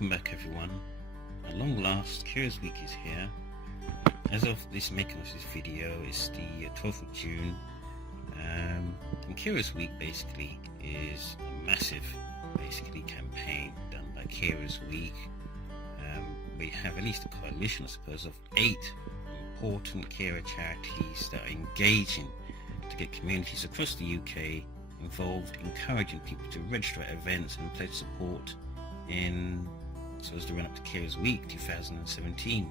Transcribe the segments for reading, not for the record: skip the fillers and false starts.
Welcome back everyone. At long last, Carers Week is here. As of this making of this video, it's the 12th of June. And Carers Week basically is a massive campaign done by Carers Week. We have at least a coalition, I suppose, of 8 important carer charities that are engaging to get communities across the UK involved, encouraging people to register at events and pledge support so as to run up to Carers Week 2017.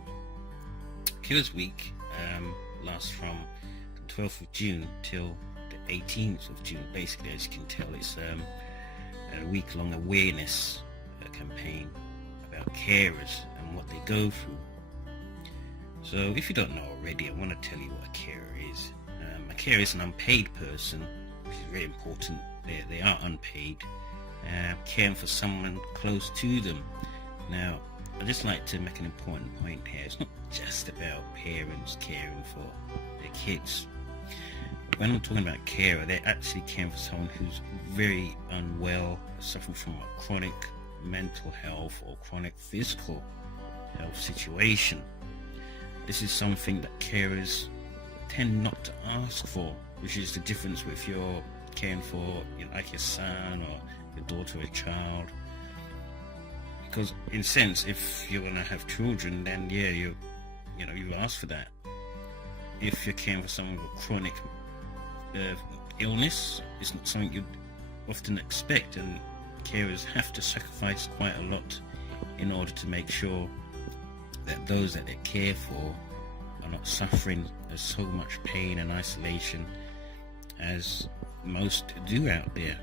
Carers Week lasts from the 12th of June till the 18th of June. Basically, as you can tell, it's a week-long awareness campaign about carers and what they go through. So if you don't know already, I want to tell you what a carer is. A carer is an unpaid person, which is very important. They are unpaid, caring for someone close to them. Now, I'd just like to make an important point here. It's not just about parents caring for their kids. When I'm talking about carer, they're actually caring for someone who's very unwell, suffering from a chronic mental health or chronic physical health situation. This is something that carers tend not to ask for, which is the difference with you're caring for, like your son or your daughter or a child. Because in a sense, if you're going to have children, then yeah, you ask for that. If you're caring for someone with a chronic illness, it's not something you'd often expect, and carers have to sacrifice quite a lot in order to make sure that those that they care for are not suffering so much pain and isolation as most do out there.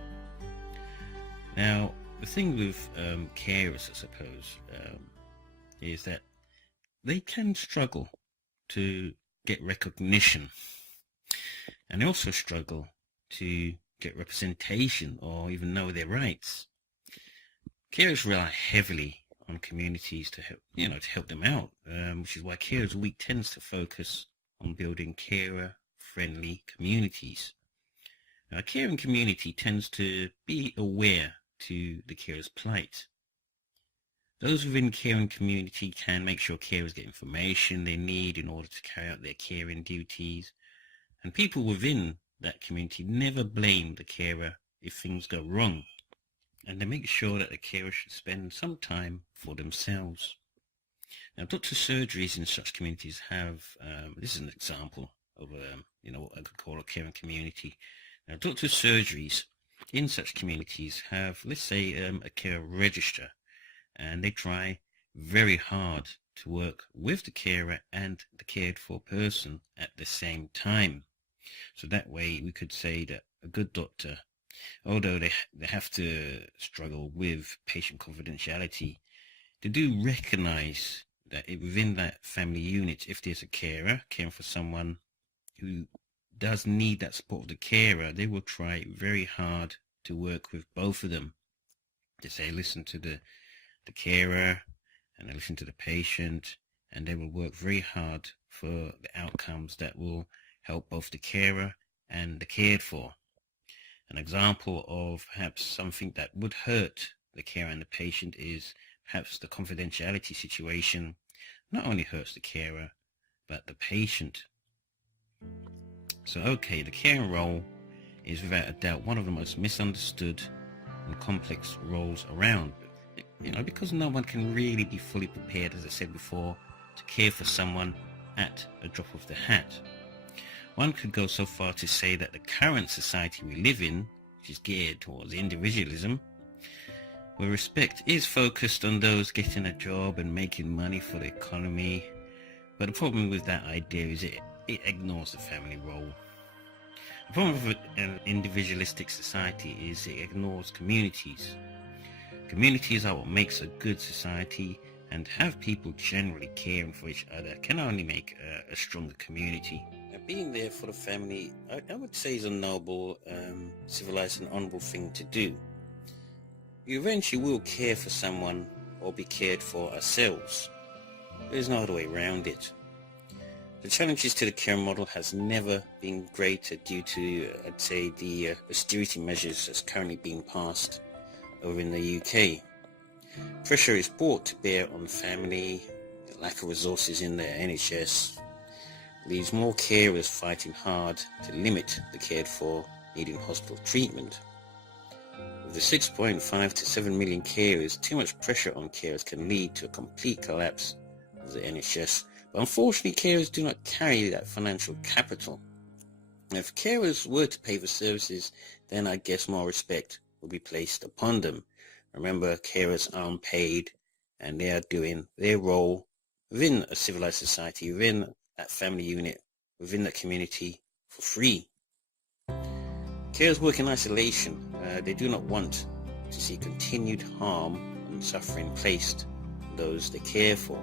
Now, the thing with carers, I suppose, is that they can struggle to get recognition, and they also struggle to get representation or even know their rights. Carers rely heavily on communities to help them out, which is why Carers Week tends to focus on building carer-friendly communities. Now, a caring community tends to be aware to the carer's plight. Those within caring community can make sure carers get information they need in order to carry out their caring duties, and people within that community never blame the carer if things go wrong, and they make sure that the carer should spend some time for themselves. Now, doctor surgeries in such communities have, this is an example of what I could call a caring community. Now, doctor surgeries in such communities have, let's say, a carer register, and they try very hard to work with the carer and the cared for person at the same time. So that way we could say that a good doctor, although they have to struggle with patient confidentiality, they do recognize that within that family unit, if there's a carer caring for someone who does need that support of the carer, they will try very hard to work with both of them. They say listen to the carer and they listen to the patient, and they will work very hard for the outcomes that will help both the carer and the cared for. An example of perhaps something that would hurt the carer and the patient is perhaps the confidentiality situation not only hurts the carer but the patient. So okay, the caring role is without a doubt one of the most misunderstood and complex roles around, because no one can really be fully prepared, as I said before, to care for someone at a drop of the hat. One could go so far to say that the current society we live in, which is geared towards individualism, where respect is focused on those getting a job and making money for the economy, but the problem with that idea is it ignores the family role. The problem with an individualistic society is it ignores communities. Communities are what makes a good society, and have people generally caring for each other can only make a stronger community. Now, being there for the family, I would say, is a noble, civilized and honourable thing to do. You eventually will care for someone or be cared for ourselves. There's no other way around it. The challenges to the care model has never been greater due to, I'd say, the austerity measures that's currently being passed over in the UK. Pressure is brought to bear on the family. The lack of resources in the NHS leaves more carers fighting hard to limit the cared for needing hospital treatment. With the 6.5 to 7 million carers, too much pressure on carers can lead to a complete collapse of the NHS. But unfortunately, carers do not carry that financial capital. Now, if carers were to pay for services, then I guess more respect will be placed upon them. Remember, carers are unpaid, and they are doing their role within a civilized society, within that family unit, within that community for free. Carers work in isolation. They do not want to see continued harm and suffering placed on those they care for.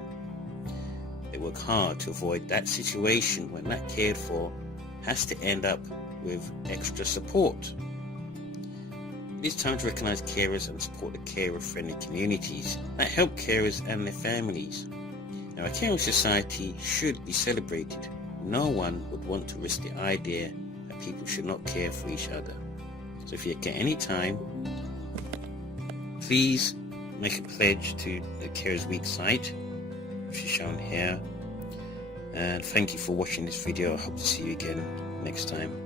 They work hard to avoid that situation when that cared for has to end up with extra support. It is time to recognize carers and support the carer-friendly communities that help carers and their families. Now, a caring society should be celebrated. No one would want to risk the idea that people should not care for each other. So if you get any time, please make a pledge to the Carers Week site, which is shown here. And thank you for watching this video. I hope to see you again next time.